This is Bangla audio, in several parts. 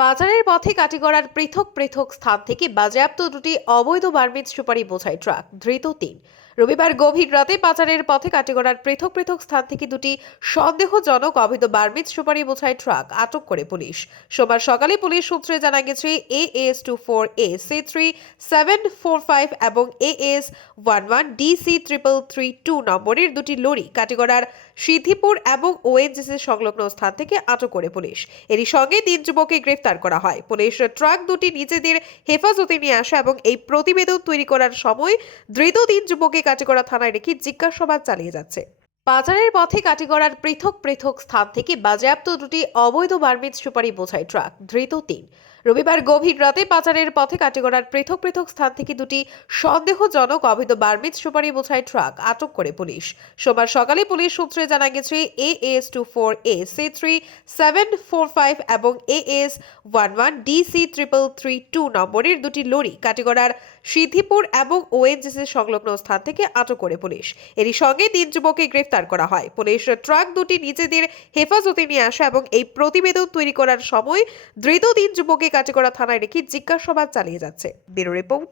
পাচারের পথে কাটিগড়ার পৃথক পৃথক স্থান থেকে বাজেয়াপ্ত দুটি অবৈধ বার্মিজ সুপারি বোঝাই ট্রাক, ধৃত তিন। রবিবার গভীর রাতে পাচারের পথে কাটিগড়ার পৃথক পৃথক স্থান থেকে দুটি সন্দেহজনক অবৈধ বার্মিজ সুপারি বোঝাই ট্রাক আটক করে পুলিশ। সোমবার সকালে পুলিশ সূত্রে জানা গেছে, AS24A C3745 এবং AS11DC3332 নম্বরের দুটি লরি কাটিগড়ার সিদ্ধিপুর এবং ওএনজিসি সংলগ্ন স্থান থেকে আটক করে পুলিশ। এরই সঙ্গে তিন যুবককে গ্রেফতার করা হয়। পুলিশ ট্রাক দুটি নিজেদের হেফাজতে নিয়ে আসে এবং এই প্রতিবেদন তৈরি করার সময় ধৃত তিন যুবককে কাটিগড়া থানায় রেখে জিজ্ঞাসাবাদ চালিয়ে যাচ্ছে। পাচারের পথে কাটিগড়ার পৃথক পৃথক স্থান থেকে বাজেয়াপ্ত দুটি অবৈধ বার্মিজ সুপারি বোঝাই ট্রাক, ধৃত তিন। রবিবার গভীর রাতে পাচারের পথে কাটিগড়ার পৃথক পৃথক স্থান থেকে দুটি সন্দেহজনক অবৈধ বার্মিজ সুপারি বোঝাই ট্রাক আটক করে পুলিশ। সোমবার সকালে পুলিশ সূত্রে জানা গেছে, AS24A C3745 এবং AS11DC3332 নম্বরের দুটি লরি কাটিগড়ার সিদ্ধিপুর এবং ওএনজিসি সংলগ্ন স্থান থেকে আটক করে পুলিশ। এরই সঙ্গে তিন যুবককে গ্রেফতার করা হয়। পুলিশ ট্রাক দুটি নিজেদের হেফাজতে নিয়ে আসে এবং এই প্রতিবেদন তৈরি করার সময় ধৃত তিন যুবককে কাটিগড়া থানায় রেখে জিজ্ঞাসাবাদ চালিয়ে যাচ্ছে। ব্যুরো রিপোর্ট,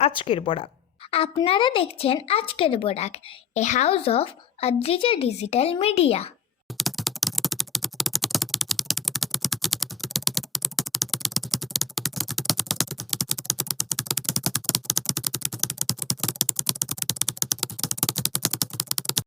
আজকের বরাক। আপনারা দেখছেন আজকের Barak, a house of Adrija digital media.